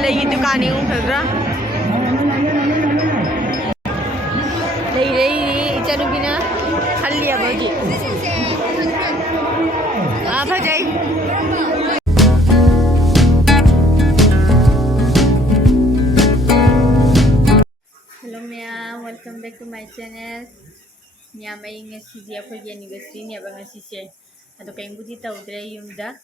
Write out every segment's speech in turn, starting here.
lagi dukaan yung kagra. Lagi ichanu bina khali abaji. Apa jai? Hello ma'am, welcome back to my channel. Ma'am ay ngasi dia ko anniversary niya ba ngasi siya. Ado kay budi tawdre yumda.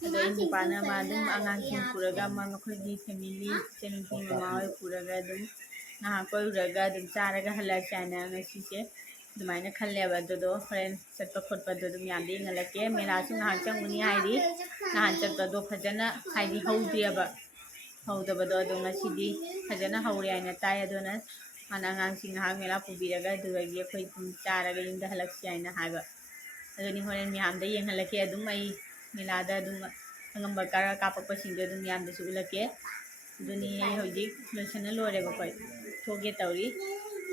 Ado ini pana madum angang kin puraga mama ko di family channel kin mama ay puraga dum na ko uraga dum charaga hala chana ngasi siya. Dumaina khalle ba do friend chatpa khotpa do dum yandi ngalake mela su ngahak chang uni haidi na han chatpa do phajana haidi haudiya ba hauda ba do ngasi di phajana hauri aina tai adona anangang sing ngahak mela pubiraga duragi khoi pum charaga yumda halak siya na haga adoni horen mi hamda yeng halake adum ai mela da adum angamba kara kapakpa singdo adum yamda su ulake adoni hojik losana lore ba koi thoge tawri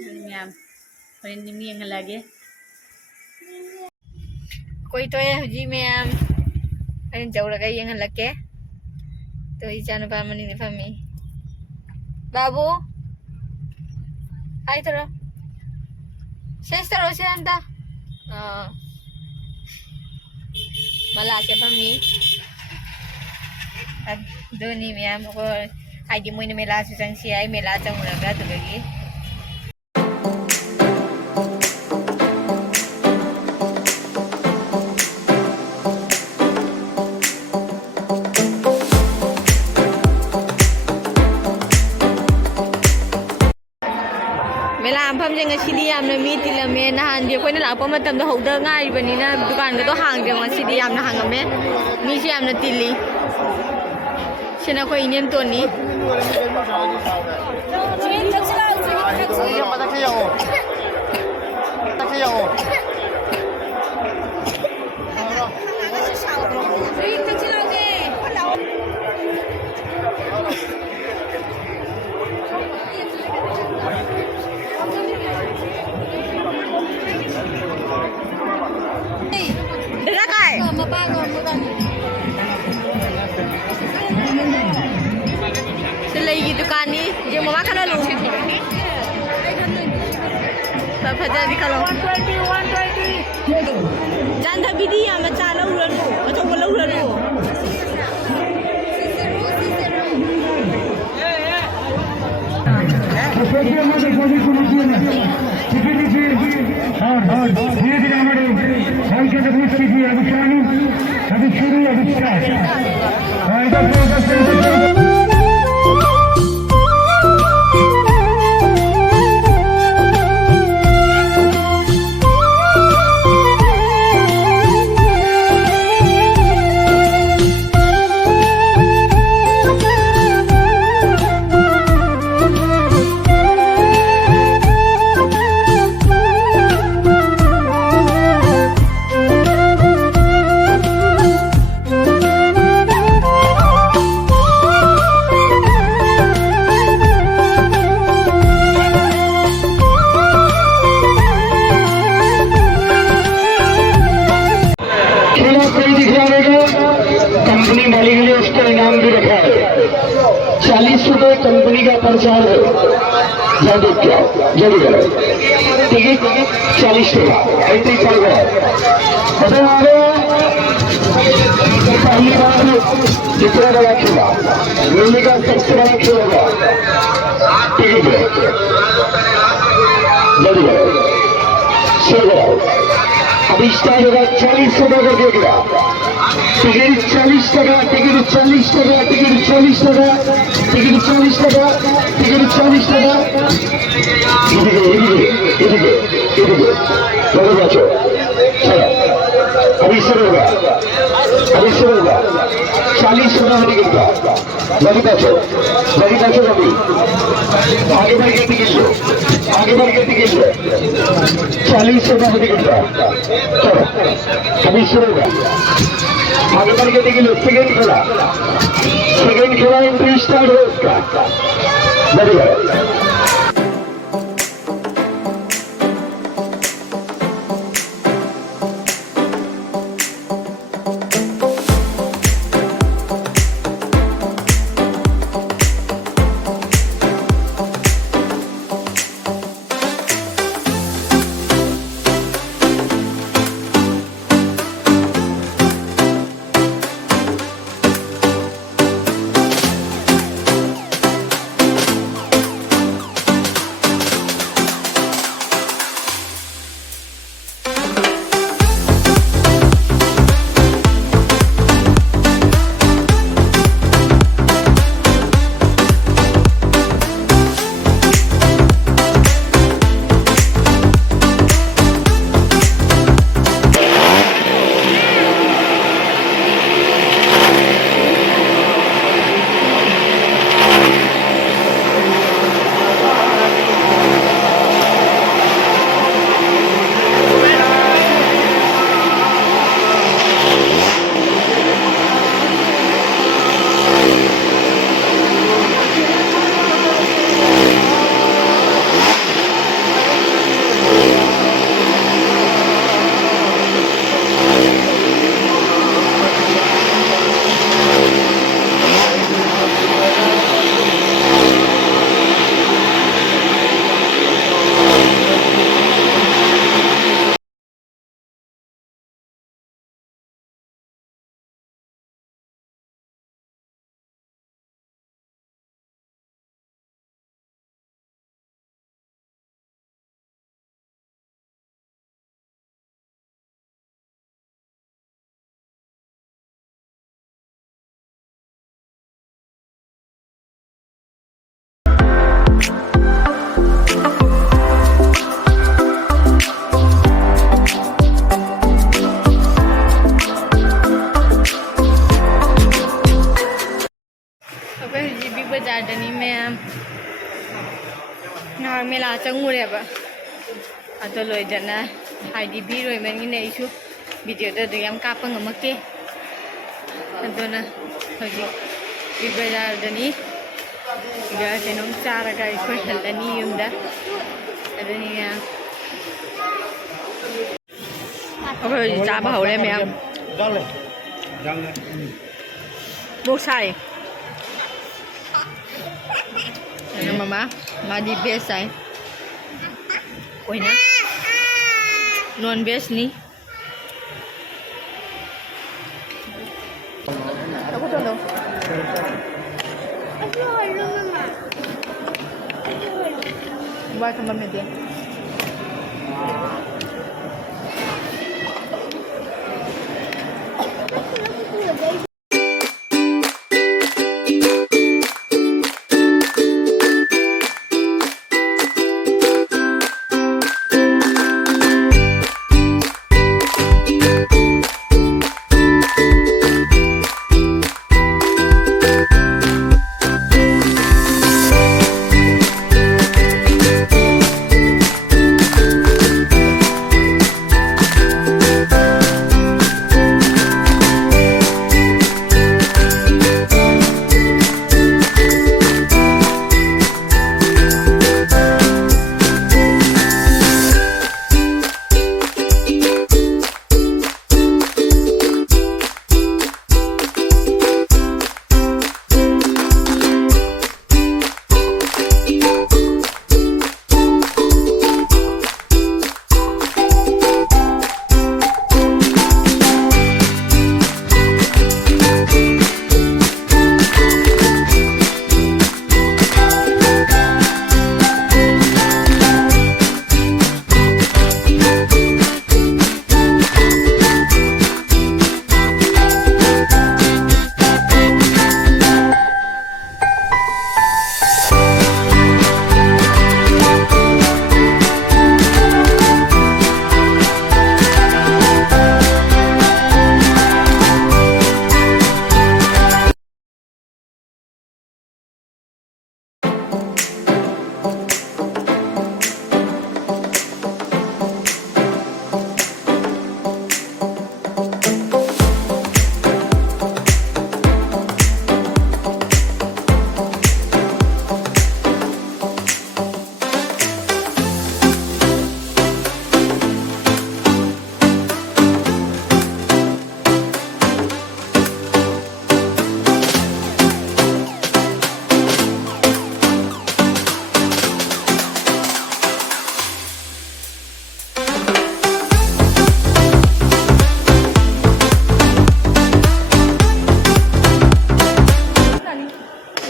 adum yam horen nim yeng halage koi to ye hoji me am horen jawraga yeng halake to hi chanu pa mani ni fami babu ai taro sister anda mala ke pami adoni ma'am ko ai di mo ni mela su sang si ai mela chang uraga to gagi mela pham jeng asidi yamna mi tilame nahan di koina lakpa matam da hauda ngai bani na dukan ga to hang jeng asidi yamna hangame mi si yamna tili sina ko inem to ni lagi dukaan ni je mama kana lu fajar di kalau 120 janda bidi ya macha lau lu macha lau lu company मालिक ने उसका इनाम भी रखा है 40 रुपए company का प्रचार है जल्दी क्या जल्दी करो टिकट 40 रुपया एंट्री पड़ गया बता पहली बार जितना बड़ा खेला मेले का सबसे बड़ा खेल होगा टिकट जल्दी करो सो जाओ अभी स्टार्ट होगा 40 रुपए कर देगा टिकट 40 टका टिकट 40 टका टिकट 40 टका टिकट 40 टका टिकट 40 टका इधर बच्चों चलो अभी शुरू होगा 40 टका टिकट का लगी बच्चों अभी आगे बढ़ के टिकट लो 40 टका टिकट का चलो अभी शुरू होगा आगे बढ़ के देखिए सेकेंड खेला एंट्री स्टार्ट हो उसका बढ़िया Okay, Jibi bazaar dani ma'am ngahak mela changureba ado loidana haidi biroi mangine isu video da yam kapang amake adona hoji bi bazaar dani ga kenom chara ga ikoi halani yumda adani ya okay cha ba hore ma'am Răng bo sai mama madi best ai oi na non best ni aku tahu buat teman media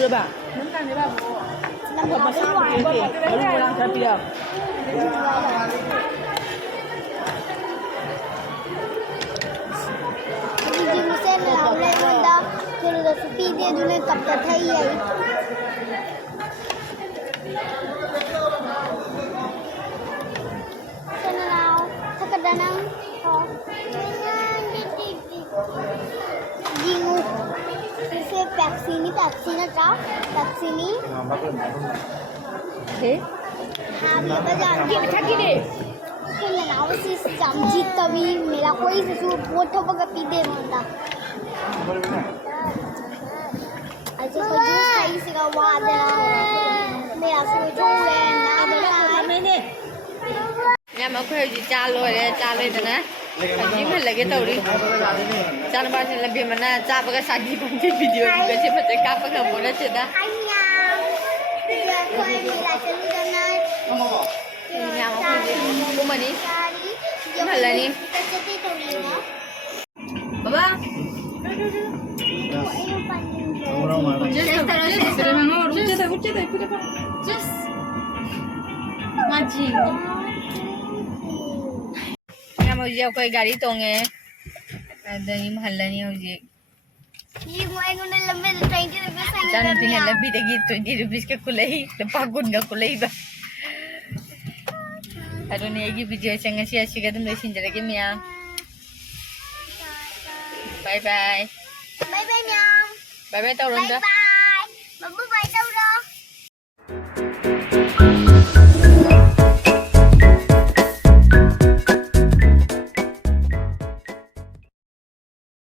ba nấm canh ba bố mà sao kì kì ở luôn đang chơi video जी मुझसे लावले बंदा फिर recipe दे दूने कब तक है ये चनाव थकदनम हो जींगू इसे पैक्सीनी का पैक्सीनी thế हाँ मैं जानती हूँ अच्छा की दे फिर नाव से चमची तभी मेरा कोई ससुर बहुत ठोक पी दे बोलता अच्छा तो जूस खाई से का वाद मेरा सोचो है ना बता मैंने nhà mà khơi gì cha rồi đấy cha lên rồi nè phải chỉ mình là cái tàu đi cha nó bao nhiêu là biển mà na cha với cái sạc gì cũng trên video cái trên mặt cái cáp cái muốn nó chết đó hai nhau bây giờ coi đi lại chân đi đâu này nhà mà khơi gì cũng mà đi mà là đi baba just maji Hujia koi gari tonge adani mahallani hujia ये मैं उन्हें लंबे 20 रुपए से जाने पिने लंबी देगी 20 रुपीस के कुलही पागुन का कुलही बा अरुण ये की वीडियो संग से ऐसी का तुम लेकिन जरा के मियां बाय बाय बाय बाय म्याम बाय बाय तो रुंदा बाय Bye.